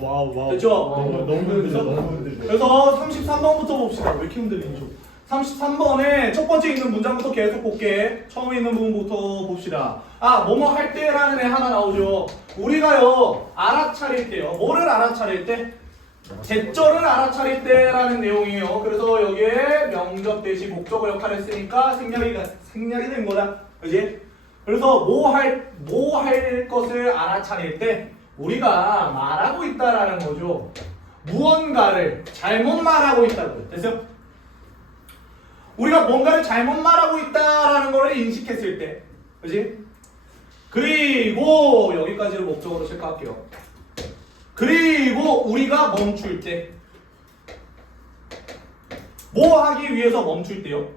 와우. 됐죠? 너무 흔들려. 그래서 33번부터 봅시다. 왜 이렇게 흔들리죠? 33번에 첫 번째 있는 문장부터 계속 볼게. 처음에 있는 부분부터 봅시다. 뭐뭐 할 때라는 애 하나 나오죠. 우리가요 알아차릴 때요. 뭐를 알아차릴 때? 제절을 알아차릴 때라는 내용이에요. 그래서 여기에 명적 대시 목적어 역할을 했으니까 생략이 된 거다. 그지? 그래서 뭐 할 것을 알아차릴 때 우리가 말하고 있다라는 거죠. 무언가를 잘못 말하고 있다고요. 됐어요? 우리가 뭔가를 잘못 말하고 있다라는 걸 인식했을 때, 그지? 그리고 여기까지를 목적으로 체크할게요. 그리고 우리가 멈출 때, 뭐 하기 위해서 멈출 때요?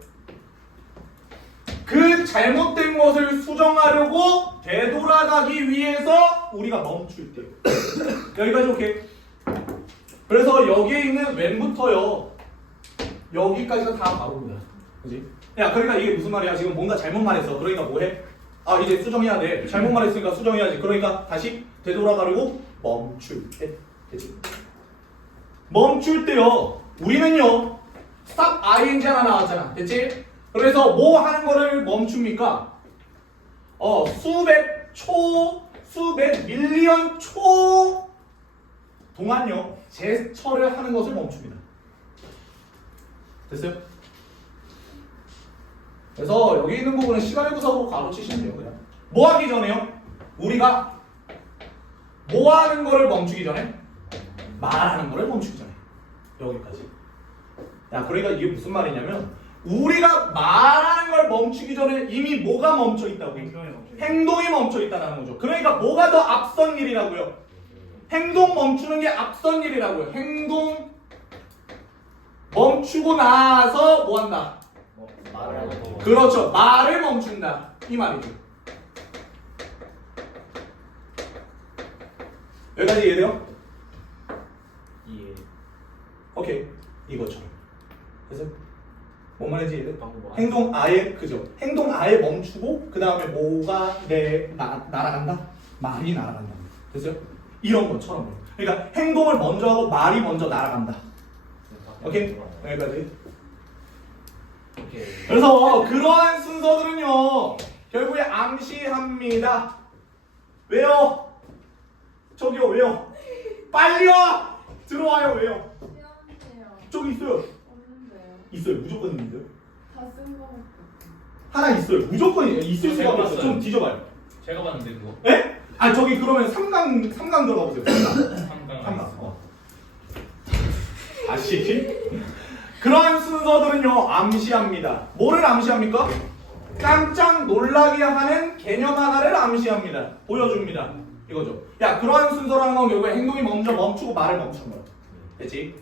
그 잘못된 것을 수정하려고 되돌아가기 위해서 우리가 멈출 때요. 여기까지 오케이. 그래서 여기에 있는 when부터요. 여기까지가 다 바로입니다. 그지? 야, 그러니까 이게 무슨 말이야? 지금 뭔가 잘못 말했어. 그러니까 뭐해? 이제 수정해야 돼. 잘못 말했으니까 수정해야지. 그러니까 다시 되돌아가려고 멈출 때. 되지? 멈출 때요. 우리는요. stop ing 하나 나왔잖아. 됐지? 그래서 뭐 하는 거를 멈춥니까? 수백 밀리언 초 동안요. 제스처를 하는 것을 멈춥니다. 됐어요? 그래서 여기 있는 부분은 시간의 구석으로 가로치시면 돼요. 그냥 뭐 하기 전에요? 우리가 뭐 하는 거를 멈추기 전에? 말하는 거를 멈추기 전에. 여기까지. 야, 그러니까 이게 무슨 말이냐면 우리가 말하는 걸 멈추기 전에 이미 뭐가 멈춰 있다고? 행동이 멈춰 있다는 거죠. 그러니까 뭐가 더 앞선 일이라고요? 행동 멈추는 게 앞선 일이라고요. 행동 멈추고 나서 뭐 한다? 그렇죠. 말을 멈춘다. 이 말이죠. 여기까지 이해돼요? 예. 오케이. 이거처럼. 그래서 뭔 말인지 이해돼? 방금 행동 아예 그죠? 행동 아예 멈추고 그 다음에 뭐가 날아간다? 말이 날아간다. 됐어요? 이런 것처럼. 그러니까 행동을 먼저 하고 말이 먼저 날아간다. 오케이? 여기까지. 오케이. 그래서 그러한 순서들은요 결국에 암시합니다. 왜요? 저기요 왜요? 빨리 와! 들어와요 왜요? 시험이요. 저기 있어요. 없는데요. 있어요. 무조건 있는데요. 다 쓴 거 같아요. 하나 있어요. 무조건 있을 수가 없어요. 봤어요. 좀 뒤져봐요. 제가 봤는데 그거. 에? 저기 그러면 3강 들어가 보세요. 3강. 상당. 다시. 그러한 순서들은요 암시합니다. 뭐를 암시합니까? 깜짝 놀라게 하는 개념 하나를 암시합니다. 보여줍니다. 이거죠. 야, 그러한 순서라는 건 결국에 행동이 먼저 멈추고 말을 멈추는 거야. 됐지?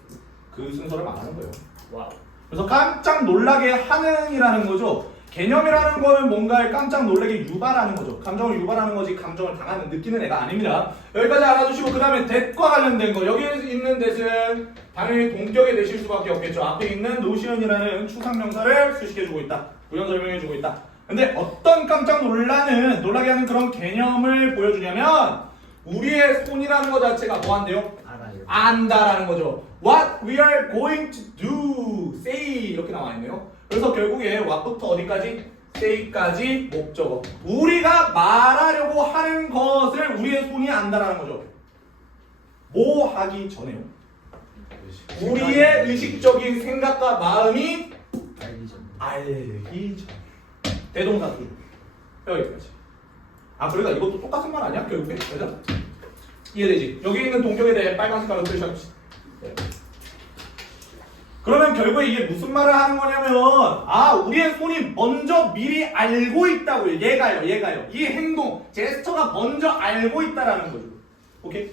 그 순서를 말하는 거예요. 와우. 그래서 깜짝 놀라게 하는이라는 거죠. 개념이라는 거는 뭔가를 깜짝 놀라게 유발하는 거죠. 감정을 유발하는 거지 감정을 당하는 느끼는 애가 아닙니다. 여기까지 알아두시고 그 다음에 that과 관련된 거. 여기에 있는 that은 당연히 동격에 내실 수밖에 없겠죠. 앞에 있는 노션이라는 추상명사를 수식해주고 있다. 부연 설명해주고 있다. 근데 어떤 깜짝 놀라게 하는 그런 개념을 보여주냐면 우리의 손이라는 거 자체가 뭐 한대요? 알아요. 안다라는 거죠. What we are going to do, say 이렇게 나와 있네요. 그래서 결국에 what부터 어디까지? say까지 목적어. 우리가 말하려고 하는 것을 우리의 손이 안다라는 거죠. 뭐 하기 전에요? 우리의 의식적인 생각과 마음이 알기 전. 대동사 수. 여기까지. 그러니까 이것도 똑같은 말 아니야? 결국에? 그죠? 이해되지? 여기 있는 동격에 대해 빨간 색깔로 표시합시다. 그러면 결국에 이게 무슨 말을 하는 거냐면 우리의 손이 먼저 미리 알고 있다고요. 얘가요. 이 행동, 제스처가 먼저 알고 있다라는 거죠. 오케이?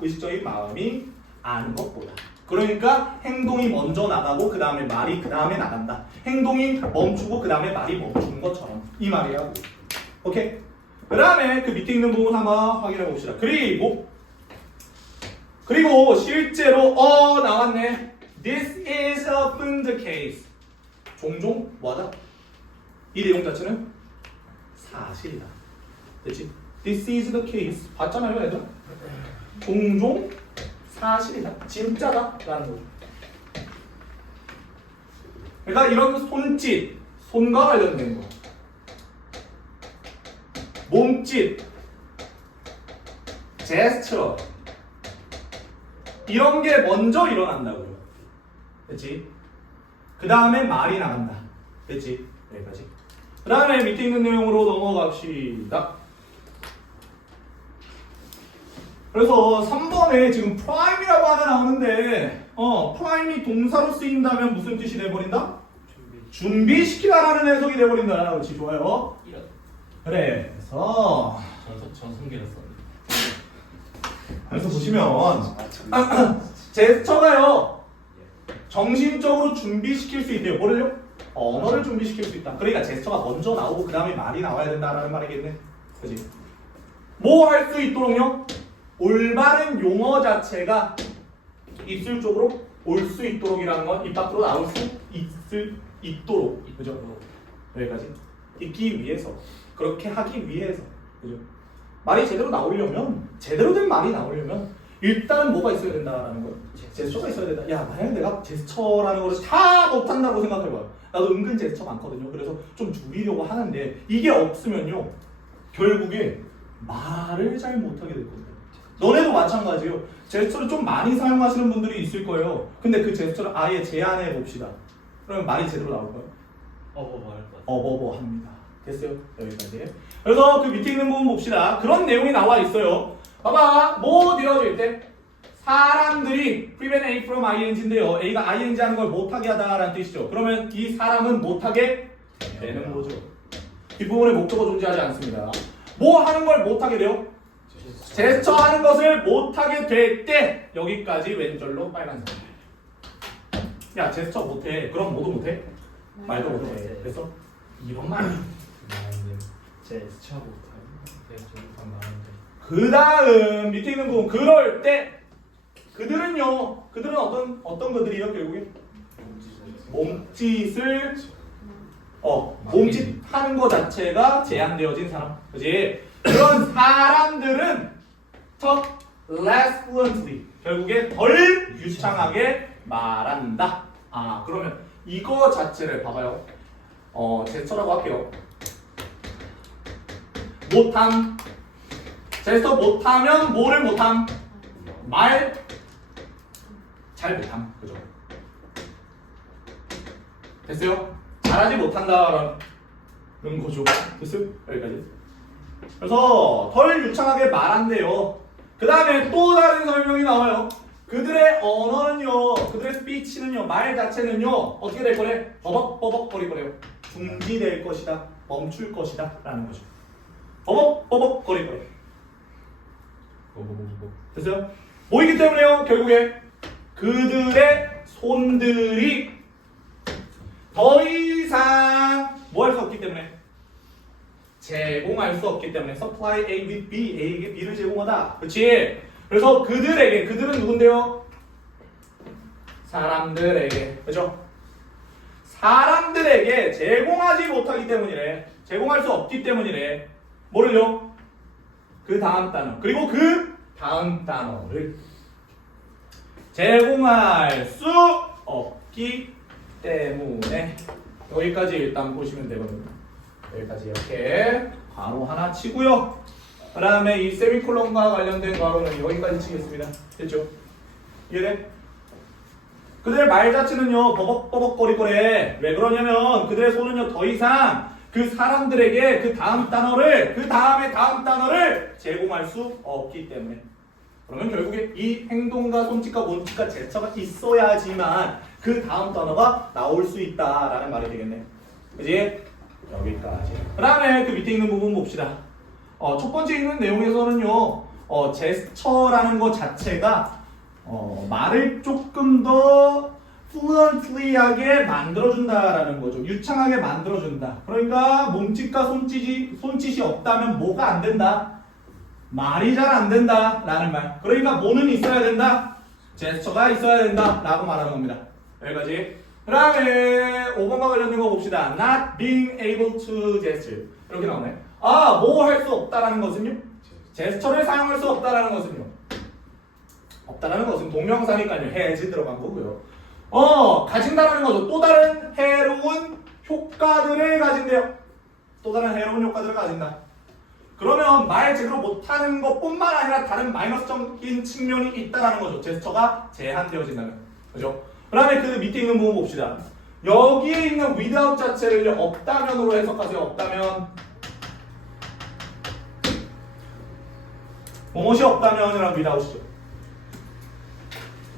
의식적인 마음이 아는 것보다. 그러니까 행동이 먼저 나가고 그 다음에 말이 그 다음에 나간다. 행동이 멈추고 그 다음에 말이 멈추는 것처럼 이 말이야. 오케이? 그 다음에 그 밑에 있는 부분 한번 확인해 봅시다. 그리고 실제로 나왔네. This is often the case. 종종 뭐하다? 이 내용 자체는 사실이다. 됐지? This is the case. 봤잖아요, 얘들? 종종 사실이다. 진짜다. 라는 거죠. 그러니까 이런 손짓, 손과 관련된 거. 몸짓, 제스처. 이런 게 먼저 일어난다고요. 됐지? 그 다음에 말이 나간다. 됐지? 여기까지. 그 다음에 밑에 있는 내용으로 넘어갑시다. 그래서 3번에 지금 prime이라고 하나 나오는데 prime이 동사로 쓰인다면 무슨 뜻이 돼버린다? 준비시키다라는 해석이 돼버린다. 그렇지, 좋아요. 이런 그래, 그래서 전성기를 썼네. 그래서 보시면 제스처가요 정신적으로 준비시킬 수 있대요. 뭐를요? 언어를 준비시킬 수 있다. 그러니까 제스처가 먼저 나오고 그 다음에 말이 나와야 된다라는 말이겠네. 그지? 뭐 할 수 있도록요? 올바른 용어 자체가 입술 쪽으로 올 수 있도록이라는 건 입 밖으로 나올 수 있도록. 그죠? 여기까지. 있기 위해서. 그렇게 하기 위해서. 그죠? 말이 제대로 나오려면, 제대로 된 말이 나오려면 일단은 뭐가 있어야 된다라는 거예요. 제스처가 있어야 된다. 야, 만약에 내가 제스처라는 거를 다 못한다고 생각해봐요. 나도 은근 제스처 많거든요. 그래서 좀 줄이려고 하는데 이게 없으면요 결국에 말을 잘 못하게 될 겁니다. 너네도 마찬가지예요. 제스처를 좀 많이 사용하시는 분들이 있을 거예요. 근데 그 제스처를 아예 제한해 봅시다. 그러면 말이 제대로 나올까요? 합니다. 됐어요? 여기까지. 그래서 그 밑에 있는 부분 봅시다. 그런 내용이 나와 있어요. 봐봐. 뭐 되어져 있대? 사람들이 prevent A from ing인데요. A가 ing 하는 걸 못하게 하다라는 뜻이죠. 그러면 이 사람은 못하게 되는 거죠. 뒷부분에 목적어 존재하지 않습니다. 뭐 하는 걸 못하게 돼요? 제스처 하는 것을 못하게 될 때 여기까지 왼절로 빨간색. 야, 제스처 못해. 그럼 뭐도 못해? 말도 못해. 그래서 이런 말. 제스처 못하는 제스처 못한다는데. 그 다음 밑에 있는 부분. 그럴 때 그들은 어떤 그들이요? 결국에 몸짓을 몸짓 하는 것 자체가 제한되어진 사람. 그지? 그런 사람들은 talk less fluently. 결국에 덜 유창하게 말한다. 아, 그러면 이거 자체를 봐봐요. 제스처라고 할게요. 못함. 제스처 못하면 뭐를 못함? 말 잘 못함. 그죠? 됐어요? 잘하지 못한다라는 거죠. 됐어요? 여기까지. 그래서 덜 유창하게 말한대요. 그 다음에 또 다른 설명이 나와요. 그들의 언어는요, 그들의 스피치는요, 말 자체는요, 어떻게 될 거래? 버벅버벅거릴 거래요. 중지될 것이다. 멈출 것이다. 라는 거죠. 버벅버벅거릴 거래요. 됐어요? 뭐이기 때문에요? 결국에 그들의 손들이 더 이상 뭐 할 수 없기 때문에 제공할 수 없기 때문에 supply A with B, A에게 B를 제공하다. 그렇지? 그래서 그들에게, 그들은 누군데요? 사람들에게, 그죠? 사람들에게 제공하지 못하기 때문이래. 제공할 수 없기 때문이래. 뭐를요? 그 다음 단어. 그리고 그 다음 단어를 제공할 수 없기 때문에 여기까지 일단 보시면 되거든요. 여기까지 이렇게 괄호 하나 치고요. 그 다음에 이 세미콜론과 관련된 괄호는 여기까지 치겠습니다. 됐죠? 이해돼? 그들의 말 자체는요 버벅버벅거릴 거래. 왜 그러냐면 그들의 손은요 더 이상 그 사람들에게 그 다음 단어를, 그 다음에 다음 단어를 제공할 수 없기 때문에. 그러면 결국에 이 행동과 손짓과 몸짓과 제스처가 있어야지만 그 다음 단어가 나올 수 있다라는 말이 되겠네. 그지? 여기까지. 그 다음에 그 밑에 있는 부분 봅시다. 첫 번째 있는 내용에서는요, 제스처라는 것 자체가 말을 조금 더 fluently하게 만들어준다라는 거죠. 유창하게 만들어준다. 그러니까 몸짓과 손짓이 없다면 뭐가 안 된다? 말이 잘 안 된다 라는 말. 그러니까 뭐는 있어야 된다? 제스처가 있어야 된다 라고 말하는 겁니다. 여기까지. 그 다음에 5번과 관련된 거 봅시다. Not being able to gesture. 이렇게 나오네. 뭐 할 수 없다라는 것은요? 제스처를 사용할 수 없다라는 것은요? 없다라는 것은 동명사니까요. has 들어간 거고요. 가진다라는 거죠. 또 다른 해로운 효과들을 가진대요. 또 다른 해로운 효과들을 가진다. 그러면 말 제대로 못하는 것뿐만 아니라 다른 마이너스적인 측면이 있다라는 거죠. 제스처가 제한되어진다면. 그죠? 그 다음에 그 밑에 있는 부분 봅시다. 여기에 있는 without 자체를 없다면으로 해석하세요. 없다면. 무엇이 없다면이란 without이죠.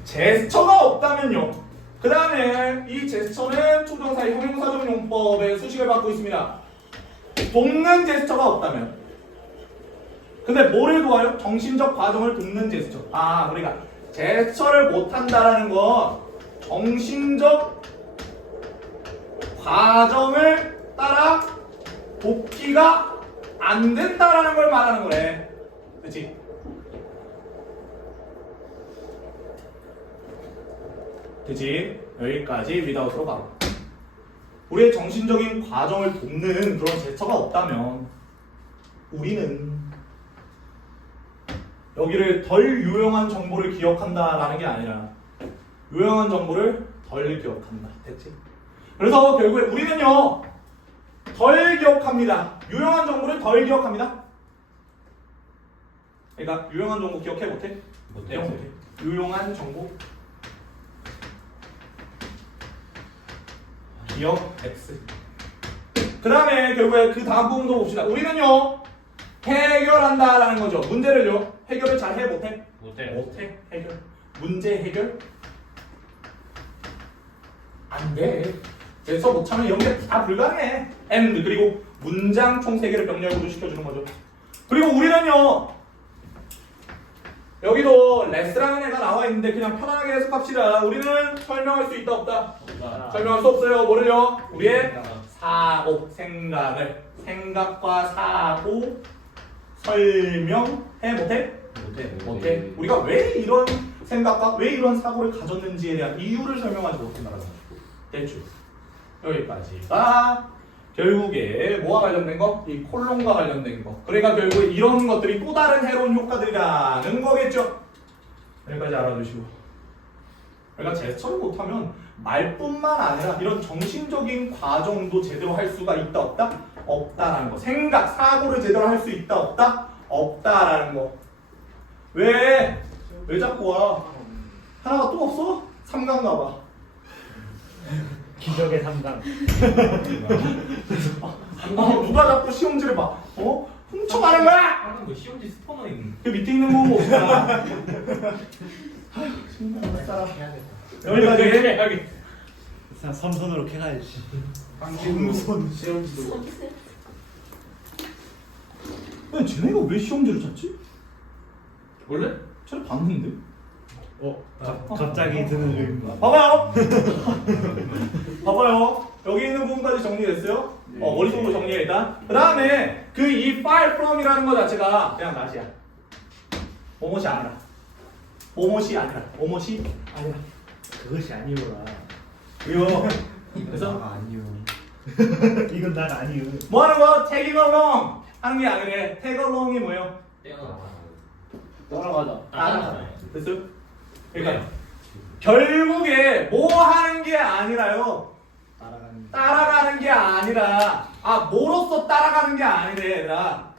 제스처가 없다면요. 그 다음에 이 제스처는 초정사의 형용사적 용법의 수식을 받고 있습니다. 돕는 제스처가 없다면. 근데 뭐를 도와요? 정신적 과정을 돕는 제스처. 그러니까 제스처를 못한다라는 건 정신적 과정을 따라 돕기가 안 된다라는 걸 말하는 거래. 그렇지? 그치? 여기까지 without으로 가. 우리의 정신적인 과정을 돕는 그런 제스처가 없다면 우리는 여기를 덜 유용한 정보를 기억한다라는 게 아니라 유용한 정보를 덜 기억한다. 됐지? 그래서 결국에 우리는요 덜 기억합니다. 유용한 정보를 덜 기억합니다. 그러니까 유용한 정보 기억해 못해? 못해. 유용한 정보 기억 X. 그 다음에 결국에 그 다음 부분도 봅시다. 우리는요 해결한다라는 거죠. 문제를요 해결을 잘 해 못해? 못해. 해결. 문제 해결 안 돼. 그래서 못하면 이런 게 다 불가능해. and 그리고 문장 총 3개를 병렬 구조시켜주는 거죠. 그리고 우리는요 여기도 레스라는 애가 나와 있는데 그냥 편안하게 해석합시다. 우리는 설명할 수 있다 없다? 설명할 수 없어요. 뭐를요? 우리의 사고, 생각과 사고 설명해 못해? 못해. 우리가 왜 이런 생각과 왜 이런 사고를 가졌는지에 대한 이유를 설명하지 못한다는 거죠. 대충 여기까지가 결국에 뭐와 관련된 거? 이 콜론과 관련된 거. 그러니까 결국에 이런 것들이 또 다른 해로운 효과들이라는 거겠죠. 여기까지 알아두시고. 그러니까 제스처를 못하면 말뿐만 아니라 이런 정신적인 과정도 제대로 할 수가 있다 없다? 없다라는 거. 생각, 사고를 제대로 할 수 있다 없다? 없다라는 거. 왜 자꾸 와? 하나가 또 없어? 3강 가봐. 기적의 3강. 누가 자꾸 시험지를 봐? 훔쳐가는 거야? 뭐 시험지 스포너 있는. 그 밑에 있는 거 봅시다. 여기까지. 여기. 삼손으로 캐가야지. 무슨 시험지도. 야, 쟤네가 왜 시험지를 찾지? 원래? 쟤네 봤는데? 갑자기 드는 의문. 봐봐요. 봐봐요. 여기 있는 부분까지 정리됐어요? 머릿속으로 정리해 일단. 그 다음에 그 이 far from이라는 거 자체가 그냥 맛이야. 뭐뭇이 아니라. 뭐뭇이 아니라. 뭐뭇이 아니라. 그것이 아니오라. 이거. 그래서 아니오. 이건 난 아니오. 뭐 하는 거? taking along 하는 게 아니래. take along이 뭐예요? 따라가자. 따라가자. 됐어요? 그러니까 결국에 뭐 하는 게 아니라요. 따라가는 게 아니라 뭐로써 따라가는 게 아니래 얘들아.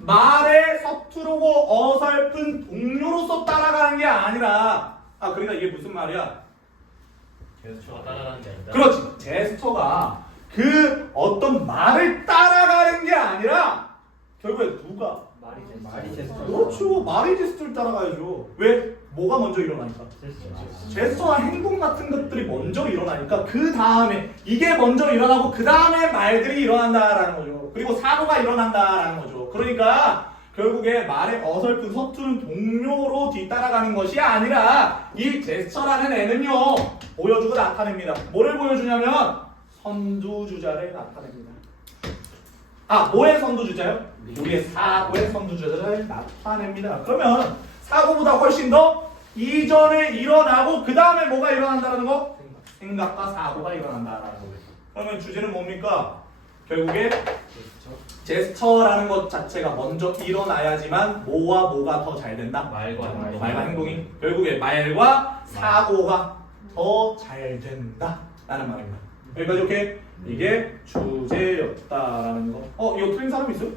말에 서투르고 어설픈 동료로서 따라가는 게 아니라 그러니까 이게 무슨 말이야? 제스처가 따라가는 게 아니다. 그렇지. 제스처가 그 어떤 말을 따라가는 게 아니라 결국에 누가 말이 제스처. 그렇죠. 말이 제스처를 따라가야죠. 왜? 뭐가 먼저 일어나니까. 제스처나 행동 같은 것들이 먼저 일어나니까 그 다음에 이게 먼저 일어나고 그 다음에 말들이 일어난다라는 거죠. 그리고 사고가 일어난다라는 거죠. 그러니까 결국에 말의 어설픈 서투른 동료로 뒤따라가는 것이 아니라 이 제스처라는 애는요 보여주고 나타냅니다. 뭐를 보여주냐면 선두주자를 나타냅니다. 뭐의 선두주자요? 우리의 사고의 선두주자를 나타냅니다. 그러면 사고보다 훨씬 더 이전에 일어나고 그 다음에 뭐가 일어난다는 거? 생각과 사고가 일어난다라는 거예요. 그러면 주제는 뭡니까? 결국에 제스처라는 것 자체가 먼저 일어나야지만 뭐와 뭐가 더 잘 된다? 말과 행동. 말과 행동이 결국에 말과 사고가 더 잘 된다 라는 말입니다. 여기까지 오케이? 이게 주제였다라는 거. 이거 틀린 사람 있어요?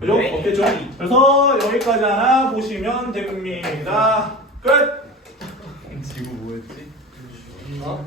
그죠? 네. 없겠죠? 그래서 여기까지 하나 보시면 됩니다. 끝! 지구 뭐였지? 어?